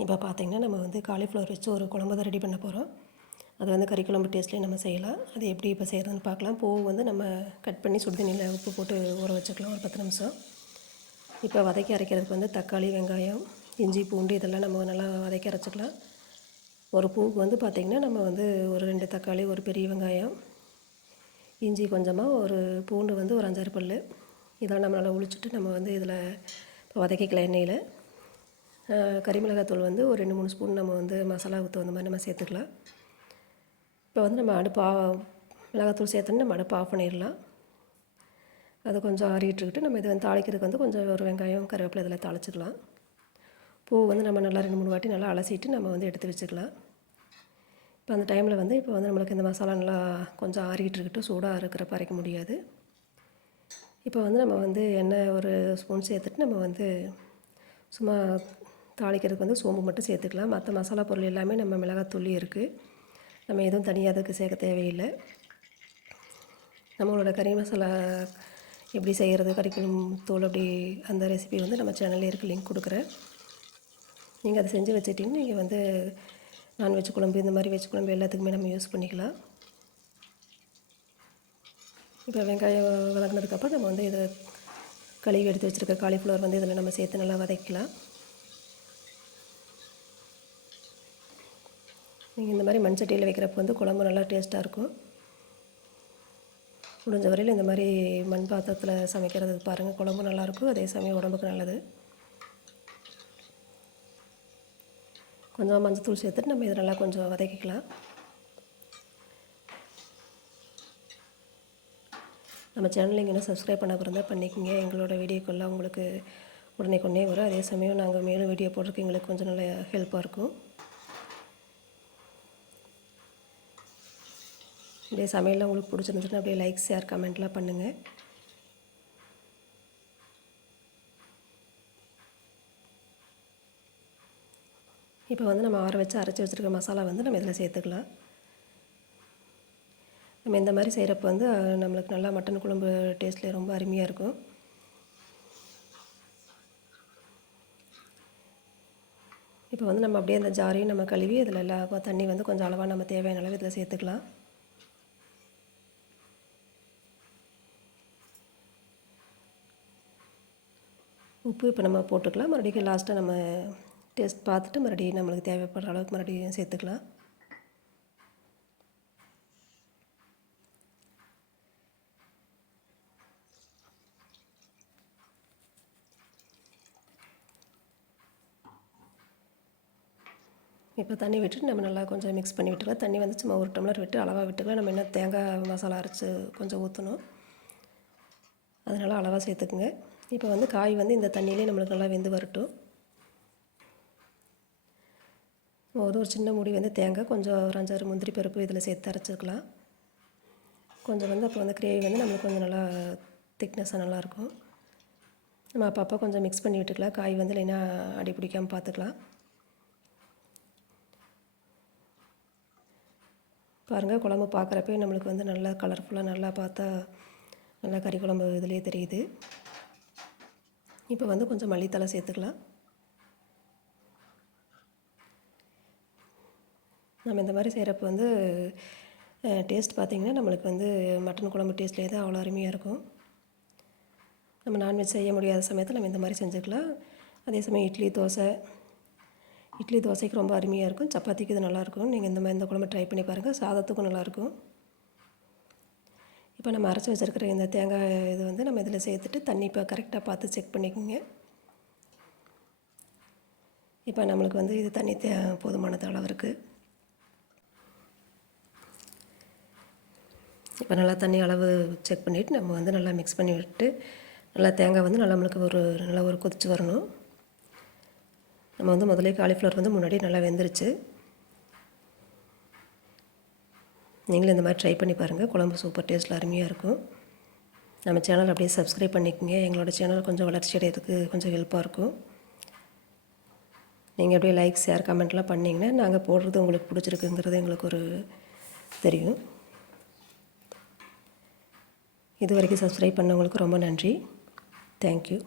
இப்போ பார்த்திங்கன்னா நம்ம வந்து காலிஃப்ளவர் வச்சு ஒரு குழம்பு தான் ரெடி பண்ண போகிறோம் அது வந்து கறி குழம்பு டேஸ்ட்லேயே நம்ம செய்யலாம். அது எப்படி இப்போ செய்கிறதுன்னு பார்க்கலாம். பூ வந்து நம்ம கட் பண்ணி சுடுதண்ணியில் உப்பு போட்டு ஊற வச்சுக்கலாம். ஒரு பத்து நிமிஷம். இப்போ வதக்கி அரைக்கிறதுக்கு வந்து தக்காளி வெங்காயம் இஞ்சி பூண்டு இதெல்லாம் நம்ம நல்லா வதக்கி அரைச்சிக்கலாம். ஒரு பூவுக்கு வந்து பார்த்திங்கன்னா நம்ம வந்து ஒரு ரெண்டு தக்காளி ஒரு பெரிய வெங்காயம் இஞ்சி கொஞ்சமாக ஒரு பூண்டு வந்து ஒரு அஞ்சாறு பல் இதெல்லாம் நம்ம நல்லா உளிச்சிட்டு நம்ம வந்து இதில் இப்போ வதக்கிக்கலாம் எண்ணெயில். கறிமிளகாத்தூள் வந்து ஒரு ரெண்டு மூணு ஸ்பூன் நம்ம வந்து மசாலாவுக்கு தகுந்த மாதிரி நம்ம சேர்த்துக்கலாம். இப்போ வந்து நம்ம அடுப்பு மிளகாத்தூள் சேர்த்தோன்னு நம்ம அடுப்பு ஆஃப் பண்ணிடலாம். அது கொஞ்சம் ஆறிட்டுருக்கிட்டு நம்ம இதை வந்து தாளிக்கிறதுக்கு வந்து கொஞ்சம் ஒரு வெங்காயம் கருவேப்பிலை இதில் தாளிச்சிக்கலாம் பூ வந்து நம்ம நல்லா ரெண்டு மூணு வாட்டி நல்லா அலசிட்டு நம்ம வந்து எடுத்து வச்சுக்கலாம் இப்போ அந்த டைமில் வந்து இப்போ வந்து நம்மளுக்கு இந்த மசாலா நல்லா கொஞ்சம் ஆறிட்டு இருக்கட்டும் சூடாக இருக்கிறப்ப அரைக்க முடியாது. இப்போ வந்து நம்ம வந்து எண்ணெய் ஒரு ஸ்பூன் சேர்த்துட்டு நம்ம வந்து சும்மா தாளிக்கிறதுக்கு வந்து சோம்பு மட்டும் சேர்த்துக்கலாம். மற்ற மசாலா பொருள் எல்லாமே நம்ம மிளகாத்தூள் இருக்குது நம்ம எதுவும் தனியாக அதுக்கு சேர்க்க தேவையில்லை. நம்மளோட கறி மசாலா எப்படி செய்கிறது கறிக்குழம்பு தூள் அப்படி அந்த ரெசிபி வந்து நம்ம சேனலில் இருக்க லிங்க் கொடுக்குறேன். நீங்கள் அதை செஞ்சு வச்சுட்டிங்கன்னா நீங்கள் வந்து நான்வெஜ் குழம்பு இந்த மாதிரி வெஜ் குழம்பு எல்லாத்துக்குமே நம்ம யூஸ் பண்ணிக்கலாம். இப்போ வெங்காயம் வதங்கினதுக்கப்புறம் நம்ம வந்து இதை கழுவி எடுத்து வச்சுருக்க காலிஃப்ளவர் வந்து இதில் நம்ம சேர்த்து நல்லா வதக்கலாம். நீங்கள் இந்த மாதிரி மண் சட்டியில் வைக்கிறப்ப வந்து குழம்பு நல்லா டேஸ்ட்டாக இருக்கும். முடிஞ்ச வரையில் இந்த மாதிரி மண் பாத்திரத்தில் சமைக்கிறது பாருங்கள் குழம்பு நல்லாயிருக்கும் அதே சமயம் உடம்புக்கு நல்லது. கொஞ்சம் மஞ்சத்தூள் சேர்த்துட்டு நம்ம இதை நல்லா கொஞ்சம் வதக்கிக்கலாம். நம்ம சேனலில் இங்கே இன்னும் சப்ஸ்கிரைப் பண்ண இருந்தால் பண்ணிக்கோங்க. எங்களோட வீடியோக்கெல்லாம் உங்களுக்கு உடனே கொண்டே வரும். அதே சமயம் நாங்கள் மேலும் வீடியோ போடுறதுக்கு எங்களுக்கு கொஞ்சம் நல்ல ஹெல்ப்பாக இருக்கும். அப்படியே சமையலில் உங்களுக்கு பிடிச்சிருந்துச்சுன்னா அப்படியே லைக் ஷேர் கமெண்ட்லாம் பண்ணுங்கள் இப்போ வந்து நம்ம ஆற வச்சு அரைச்சி வச்சுருக்க மசாலா வந்து நம்ம இதில் சேர்த்துக்கலாம். நம்ம இந்த மாதிரி செய்கிறப்ப வந்து நம்மளுக்கு நல்லா மட்டன் குழம்பு டேஸ்ட்லேயே ரொம்ப அருமையாக இருக்கும். இப்போ வந்து நம்ம அப்படியே அந்த ஜாரையும் நம்ம கழுவி அதில் எல்லா தண்ணி வந்து கொஞ்சம் அளவாக நம்ம தேவையான அளவு இதில் சேர்த்துக்கலாம். உப்பு இப்போ நம்ம போட்டுக்கலாம். மறுபடியும் லாஸ்ட்டாக நம்ம டேஸ்ட் பார்த்துட்டு மறுபடியும் நம்மளுக்கு தேவைப்படுற அளவுக்கு மறுபடியும் சேர்த்துக்கலாம். இப்போ தண்ணி விட்டுட்டு நம்ம நல்லா கொஞ்சம் மிக்ஸ் பண்ணி விட்டுக்கலாம். தண்ணி வந்து சும்மா ஒரு டம்ளர் விட்டு அளவாக விட்டுக்கலாம். நம்ம என்ன தேங்காய் மசாலா அரைச்சி கொஞ்சம் ஊற்றணும் அதனால் அளவாக சேர்த்துக்குங்க. இப்போ வந்து காய் வந்து இந்த தண்ணியிலே நம்மளுக்கு நல்லா வெந்து வரட்டும். ஒரு ஒரு சின்ன முடி வந்து தேங்காய் கொஞ்சம் ஒரு அஞ்சாறு முந்திரி பருப்பு இதில் சேர்த்து அரைச்சிக்கலாம் கொஞ்சம் வந்து அப்போ வந்து கிரேவி வந்து நம்மளுக்கு கொஞ்சம் நல்லா திக்னஸாக நல்லாயிருக்கும். நம்ம அப்பப்போ கொஞ்சம் மிக்ஸ் பண்ணி விட்டுக்கலாம். காய் வந்து இல்லைன்னா அடி பிடிக்காமல் பார்த்துக்கலாம். பாருங்கள் குழம்பு பார்க்குறப்பே நம்மளுக்கு வந்து நல்லா கலர்ஃபுல்லாக நல்லா பார்த்தா நல்லா கறி குழம்பு இதுலேயே தெரியுது. இப்போ வந்து கொஞ்சம் மல்லித்தலை சேர்த்துக்கலாம். நம்ம இந்த மாதிரி செய்கிறப்ப வந்து டேஸ்ட் பார்த்திங்கன்னா நம்மளுக்கு வந்து மட்டன் குழம்பு டேஸ்ட்லேயே தான் அவ்வளோ அருமையாக இருக்கும். நம்ம நான்வெஜ் செய்ய முடியாத சமயத்தில் நம்ம இந்த மாதிரி செஞ்சுக்கலாம். அதே சமயம் இட்லி தோசை. இட்லி தோசைக்கு ரொம்ப அருமையாக இருக்கும். சப்பாத்திக்கு இது நல்லாயிருக்கும் நீங்கள் இந்த மாதிரி இந்த குழம்பு ட்ரை பண்ணி பாருங்கள் சாதத்துக்கும் நல்லாயிருக்கும் இப்போ நம்ம அரைச்சி வச்சுருக்கிற இந்த தேங்காய் இது வந்து நம்ம இதில் சேர்த்துட்டு தண்ணி இப்போ கரெக்டாக பார்த்து செக் பண்ணிக்கோங்க. இப்போ நம்மளுக்கு வந்து இது தண்ணி தே போதுமான அளவு இருக்குது இப்போ நல்லா தண்ணி அளவு செக் பண்ணிவிட்டு நம்ம வந்து நல்லா மிக்ஸ் பண்ணி விட்டு நல்லா தேங்காய் வந்து நல்லா நம்மளுக்கு ஒரு நல்லா ஒரு கொதிச்சு வரணும். நம்ம வந்து முதலே காலிஃப்ளவர் வந்து முன்னாடி நல்லா வெந்துருச்சு. நீங்களும் இந்த மாதிரி ட்ரை பண்ணி பாருங்கள் குழம்பு சூப்பர் டேஸ்ட்டில் அருமையாக இருக்கும். நம்ம சேனல் அப்படியே சப்ஸ்கிரைப் பண்ணிக்கோங்க. எங்களோட சேனல் கொஞ்சம் வளர்ச்சி அடையிறதுக்கு கொஞ்சம் ஹெல்ப்பாக இருக்கும். நீங்கள் அப்படியே லைக் ஷேர் கமெண்ட்லாம் பண்ணிங்கன்னா நாங்கள் போடுறது உங்களுக்கு பிடிச்சிருக்குங்கிறது எங்களுக்கு ஒரு தெரியும். இது வரைக்கும் சப்ஸ்கிரைப் பண்ணவங்களுக்கு ரொம்ப நன்றி. தேங்க்யூ